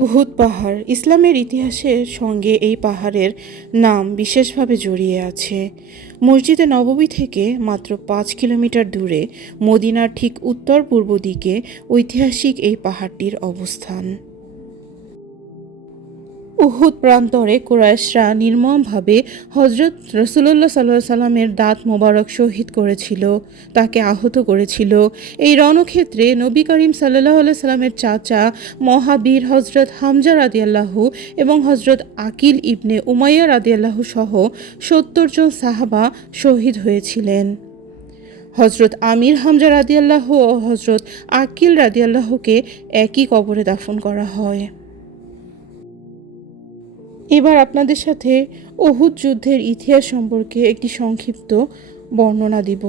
উহুদ পাহাড় ইসলামের ইতিহাসের সঙ্গে এই পাহাড়ের নাম বিশেষভাবে জড়িয়ে আছে। মসজিদে নববী থেকে মাত্র পাঁচ কিলোমিটার দূরে মদিনার ঠিক উত্তর পূর্ব দিকে ঐতিহাসিক এই পাহাড়টির অবস্থান। উহুদ প্রান্তরে কোরাইশরা নির্মমভাবে হজরত রসুল্লাহ সাল্লাহ সাল্লামের দাঁত মোবারক শহীদ করেছিল, তাকে আহত করেছিল। এই রণক্ষেত্রে নবী করিম সাল্লাহ আল্লাহ সাল্লামের চাচা মহাবীর হজরত হামজা রাদিয়াল্লাহু এবং হজরত আকিল ইবনে উমাইয়া রাদিয়াল্লাহু সহ সত্তর জন সাহাবা শহীদ হয়েছিলেন। হজরত আমির হামজা রাদিয়াল্লাহু ও হজরত আকিল রাদিয়াল্লাহুকে একই কবরে দাফন করা হয়। এবার আপনাদের সাথে অহুদ যুদ্ধের ইতিহাস সম্পর্কে একটি সংক্ষিপ্ত বর্ণনা দিব।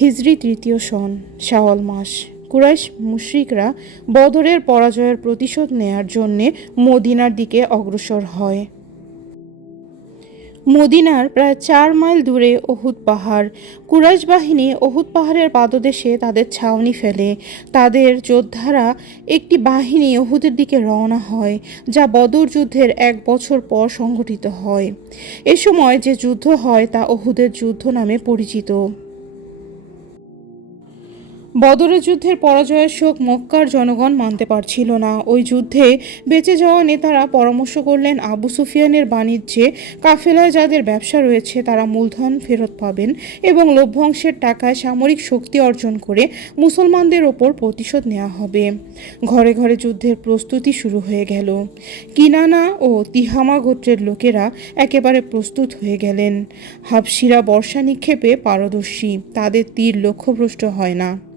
হিজরি তৃতীয় সন, শাওয়াল মাস। কুরাইশ মুশ্রিকরা বদরের পরাজয়ের প্রতিশোধ নেয়ার জন্যে মদিনার দিকে অগ্রসর হয়। মদিনার প্রায় চার মাইল দূরে অহুদ পাহাড়। কুরাইশ বাহিনী অহুদ পাহাড়ের পাদদেশে তাদের ছাউনি ফেলে। তাদের যোদ্ধারা একটি বাহিনী অহুদের দিকে রওনা হয়, যা বদর যুদ্ধের এক বছর পর সংঘটিত হয়। এ সময় যে যুদ্ধ হয় তা অহুদের যুদ্ধ নামে পরিচিত। বদরের যুদ্ধের পরাজয়ের শোক মক্কার জনগণ মানতে পারছিল না। ওই যুদ্ধে বেঁচে যাওয়া নেতারা পরামর্শ করলেন, আবু সুফিয়ানের বাণিজ্যে কাফেলায় যাদের ব্যবসা রয়েছে তারা মূলধন ফেরত পাবেন এবং লভ্যাংশের টাকায় সামরিক শক্তি অর্জন করে মুসলমানদের ওপর প্রতিশোধ নেওয়া হবে। ঘরে ঘরে যুদ্ধের প্রস্তুতি শুরু হয়ে গেল। কিনানা ও তিহামা গোত্রের লোকেরা একেবারে প্রস্তুত হয়ে গেলেন। হাবসিরা বর্ষা নিক্ষেপে পারদর্শী, তাদের তীর লক্ষ্যভ্রষ্ট হয় না।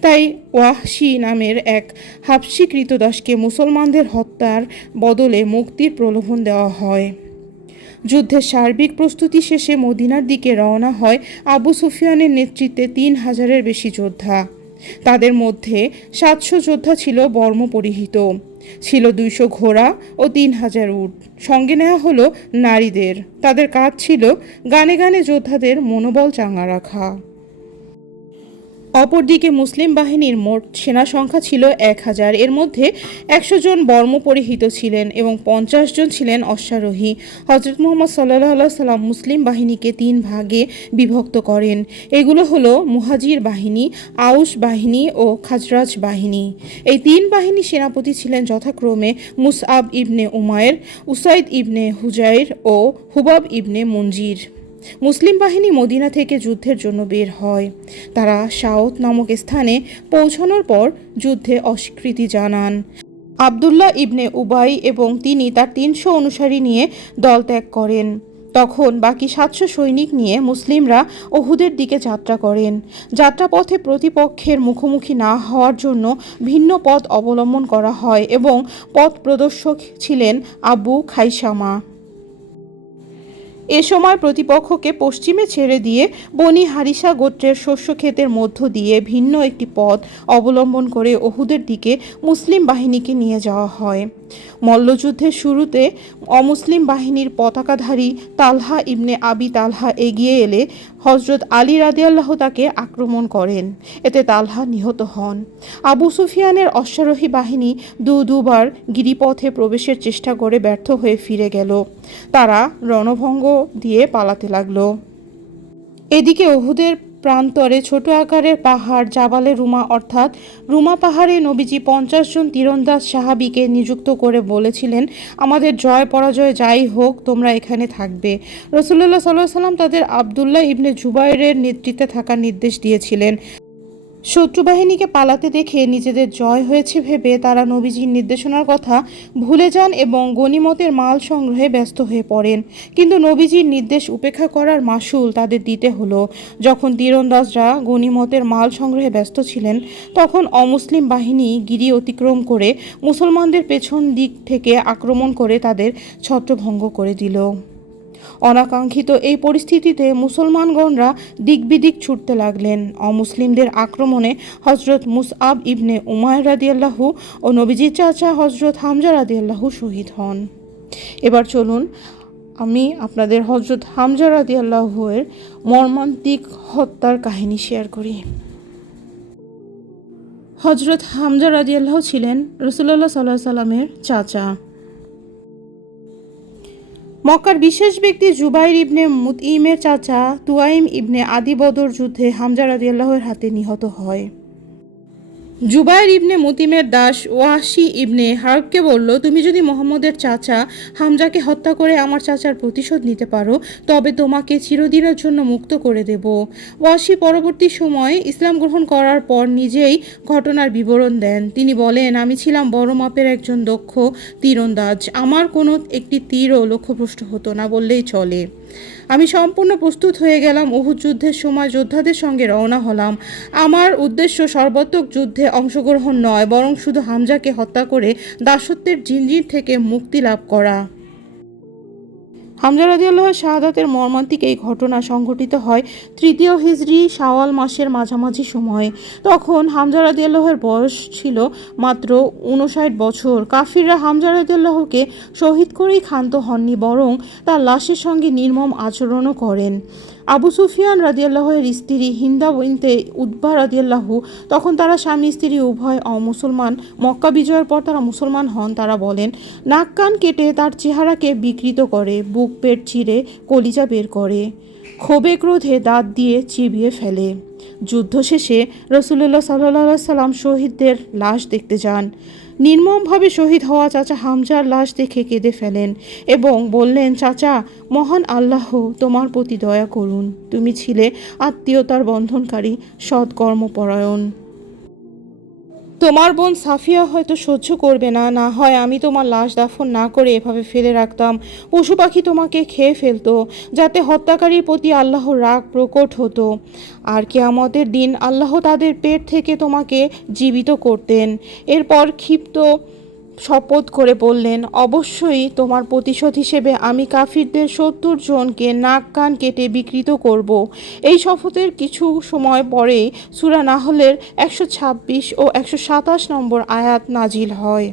তাই ওয়াহশি নামের এক হাবসি কৃতদাসকে মুসলমানদের হত্যার বদলে মুক্তির প্রলোভন দেওয়া হয়। যুদ্ধের সার্বিক প্রস্তুতি শেষে মদিনার দিকে রওনা হয় আবু সুফিয়ানের নেতৃত্বে তিন হাজারের বেশি যোদ্ধা। তাদের মধ্যে সাতশো যোদ্ধা ছিল বর্ম পরিহিত। ছিল দুইশো ঘোড়া ও তিন হাজার উট। সঙ্গে নেওয়া হলো নারীদের। তাদের কাজ ছিল গানে গানে যোদ্ধাদের মনোবল চাঙ্গা রাখা। অপরদিকে মুসলিম বাহিনীর মোট সেনা সংখ্যা ছিল এক হাজার। এর মধ্যে একশো জন বর্ম পরিহিত ছিলেন এবং পঞ্চাশ জন ছিলেন অশ্বারোহী। হজরত মোহাম্মদ সাল্লাহ সাল্লাম মুসলিম বাহিনীকে তিন ভাগে বিভক্ত করেন। এগুলো হলো মুহাজির বাহিনী আউস বাহিনী ও খাজরাজ বাহিনী। এই তিন বাহিনী সেনাপতি ছিলেন যথাক্রমে Musab ibn Umair, Usaid ibn Hudair ও হুবাব ইবনে মঞ্জির মুসলিম বাহিনী মদিনা থেকে যুদ্ধের জন্য বের হয়। তারা সাউথ নামক স্থানে পৌঁছানোর পর যুদ্ধে অস্বীকৃতি জানান। আবদুল্লাহ ইবনে উবাই এবং তিনি তার তিনশো অনুসারী নিয়ে দল ত্যাগ করেন। তখন বাকি সাতশো সৈনিক নিয়ে মুসলিমরা ওহুদের দিকে যাত্রা করেন। যাত্রাপথে প্রতিপক্ষের মুখোমুখি না হওয়ার জন্য ভিন্ন পথ অবলম্বন করা হয় এবং পথ প্রদর্শক ছিলেন আবু খাইসামা। এ সময় প্রতিপক্ষকে পশ্চিমে ছেড়ে দিয়ে বনি হারিসা গোত্রের শস্য ক্ষেতের মধ্য দিয়ে ভিন্ন একটি পথ অবলম্বন করে ওহুদের দিকে মুসলিম বাহিনীকে নিয়ে যাওয়া হয়। মল্লযুদ্ধের শুরুতে অমুসলিম বাহিনীর পতাকাধারী তালহা ইবনে আবি তালহা এগিয়ে এলে হজরত আলী রাদিয়াল্লাহ তাকে আক্রমণ করেন। এতে তালহা নিহত হন। আবু সুফিয়ানের অশ্বারোহী বাহিনী দু দুবার গিরিপথে প্রবেশের চেষ্টা করে ব্যর্থ হয়ে ফিরে গেল। তারা রণভঙ্গ দিয়ে পালাতে লাগল। এদিকে ওহুদের প্রান্তরে ছোট আকারের পাহাড়, জাবালে রুমা অর্থাৎ রুমা পাহাড়ে নবীজি পঞ্চাশ জন তীরন্দাজ সাহাবিকে নিযুক্ত করে বলেছিলেন, আমাদের জয় পরাজয় যাই হোক, তোমরা এখানে থাকবে। রসুল্লাহ সাল্লাহ সাল্লাম তাদের আবদুল্লাহ ইবনে জুবাইরের নেতৃত্বে থাকার নির্দেশ দিয়েছিলেন। শত্রু বাহিনীকে পালাতে দেখে নিজেদের জয় হয়েছে ভেবে তারা নবীজির নির্দেশনার কথা ভুলে যান এবং গনিমতের মাল সংগ্রহে ব্যস্ত হয়ে পড়েন। কিন্তু নবীজির নির্দেশ উপেক্ষা করার মাসুল তাদের দিতে হলো। যখন তীরন্দাজরা গনিমতের মাল সংগ্রহে ব্যস্ত ছিলেন, তখন অমুসলিম বাহিনী গিরি অতিক্রম করে মুসলমানদের পেছন দিক থেকে আক্রমণ করে তাদের ছত্রভঙ্গ করে দিল। অনাকাঙ্ক্ষিত এই পরিস্থিতিতে মুসলমানগণরা দিকবিদিক ছুটতে লাগলেন। অমুসলিমদের আক্রমণে হজরত মুসআব ইবনে উমায় রাদিয়াল্লাহু ও নবীজির চাচা হজরত হামজা রাদিয়াল্লাহু শহীদ হন। এবার চলুন আমি আপনাদের হজরত হামজা রাদিয়াল্লাহুয়ের মর্মান্তিক হত্যার কাহিনী শেয়ার করি। হজরত হামজা রাজিয়াল্লাহ ছিলেন রসুল্লাহ সাল্লাহ সাল্লামের চাচা। মক্কার বিশেষ ব্যক্তি জুবাইর ইবনে মুতইমের চাচা তুয়াইম ইবনে আদিবদর যুদ্ধে হামজা রাদিয়াল্লাহর হাতে নিহত হয়। জুবাইর ইবনে মুতিমের দাস ওয়াসি ইবনে হার্বকে বলল, তুমি যদি মোহাম্মদের চাচা হামজাকে হত্যা করে আমার চাচার প্রতিশোধ নিতে পারো, তবে তোমাকে চিরদিনের জন্য মুক্ত করে দেব। ওয়াসি পরবর্তী সময়ে ইসলাম গ্রহণ করার পর নিজেই ঘটনার বিবরণ দেন। তিনি বলেন, আমি ছিলাম বড় মাপের একজন দক্ষ তীরন্দাজ। আমার কোনো একটি তীরও লক্ষ্যভ্রষ্ট হতো না বললেই চলে। আমি সম্পূর্ণ প্রস্তুত হয়ে গেলাম উহুদ যুদ্ধের সময় যোদ্ধাদের সঙ্গে রওনা হলাম। আমার উদ্দেশ্য সর্বাত্মক যুদ্ধে অংশগ্রহণ নয়, বরং শুধু হামজাকে হত্যা করে দাসত্বের জিনজির থেকে মুক্তি লাভ করা। হামজা রাদিয়াল্লাহ শাহাদাতের মর্মান্তিক এই ঘটনা সংঘটিত হয় তৃতীয় হিজড়ি শাওয়াল মাসের মাঝামাঝি সময়ে। তখন হামজা রাদিয়াল্লাহের বয়স ছিল মাত্র উনষাট বছর। কাফিররা হামজা আল্লাহকে শহীদ করেই ক্ষান্ত হননি, বরং তার লাশের সঙ্গে নির্মম আচরণও করেন। আবু সুফিয়ান রাজিয়াল্লাহের স্ত্রী হিন্দা বিনতে উদ্বা রাজিয়াল্লাহু তখন তারা স্বামী স্ত্রী উভয় অমুসলমান, মক্কা বিজয়ের পর তারা মুসলমান হন তারা বলেন, নাক কান কেটে তার চেহারাকে বিকৃত করে, বুক পেট চিরে কলিজা বের করে, ক্ষোভে ক্রোধে দাঁত দিয়ে চিবিয়ে ফেলে। যুদ্ধ শেষে রসুল্লাহ সাল্লাহ সাল্লাম শহীদদের লাশ দেখতে যান। নির্মমভাবে শহীদ হওয়া চাচা হামজার লাশ দেখে কেঁদে ফেলেন এবং বললেন, চাচা, মহান আল্লাহ তোমার প্রতি দয়া করুন। তুমি ছিলে আত্মীয়তার বন্ধনকারী সৎকর্মপরায়ণ তোমার বোন সাফিয়া হয়তো সহ্য করবে না না হয় আমি তোমার লাশ দাফন না করে এভাবে ফেলে রাখতাম। পশু পাখি তোমাকে খেয়ে ফেলতো, যাতে হত্যাকারীর প্রতি আল্লাহর রাগ প্রকট হতো। আর কেয়ামতের দিন আল্লাহ তাদের পেট থেকে তোমাকে জীবিত করতেন। এরপর ক্ষিপ্ত শপথ করে বললেন, অবশ্যই তোমার প্রতিশোধ হিসেবে আমি কাফিরদের সত্তর জনকে নাক কান কেটে বিকৃত করব। এই শপথের কিছু সময় পরেই সুরা নাহলের একশো ছাব্বিশ ও একশো সাতাশ নম্বর আয়াত নাজিল হয়।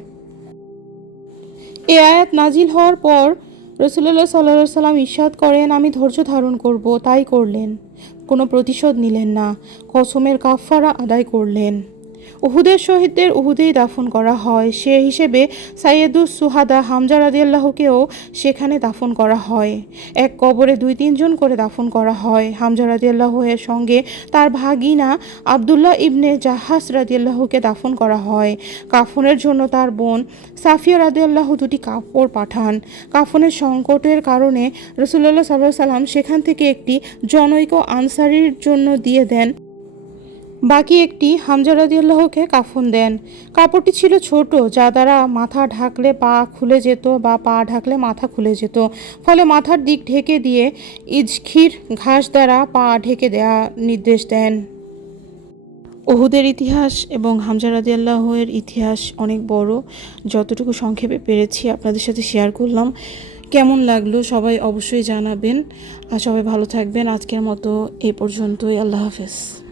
এ আয়াত নাজিল হওয়ার পর রসুল্লাহ সাল্লা সাল্লাম ইরশাদ করেন, আমি ধৈর্য ধারণ করব। তাই করলেন। কোনো প্রতিশোধ নিলেন না। কসমের কাফফারা আদায় করলেন। উহুদের শহীদদের উহুদেই দাফন করা হয়। সে হিসেবে সাইয়েদুস সুহাদা হামজা রাদিয়াল্লাহকেও সেখানে দাফন করা হয়। এক কবরে দুই তিনজন করে দাফন করা হয়। হামজা রাদিয়াল্লাহের সঙ্গে তার ভাগিনা আবদুল্লাহ ইবনে জাহাস রাদিয়াল্লাহকে দাফন করা হয়। কাফনের জন্য তার বোন সাফিয়া রাদিয়াল্লাহ দুটি কাপড় পাঠান। কাফনের সংকটের কারণে রসুল্লাহ সাল্লাহ সাল্লাম সেখান থেকে একটি জনৈক আনসারির জন্য দিয়ে দেন। বাকি একটি হামজা রাদিয়াল্লাহকে কাফন দেন। কাপড়টি ছিল ছোট, যা দ্বারা মাথা ঢাকলে পা খুলে যেত বা পা ঢাকলে মাথা খুলে যেত। ফলে মাথার দিক ঢেকে দিয়ে ইজখির ঘাস দ্বারা পা ঢেকে দেয়া নির্দেশ দেন। ওহুদের ইতিহাস এবং হামজা রাদিয়াল্লাহের ইতিহাস অনেক বড়। যতটুকু সংক্ষেপে পেরেছি আপনাদের সাথে শেয়ার করলাম। কেমন লাগল সবাই অবশ্যই জানাবেন। আর সবাই ভালো থাকবেন। আজকের মতো এই পর্যন্তই। আল্লাহ হাফেজ।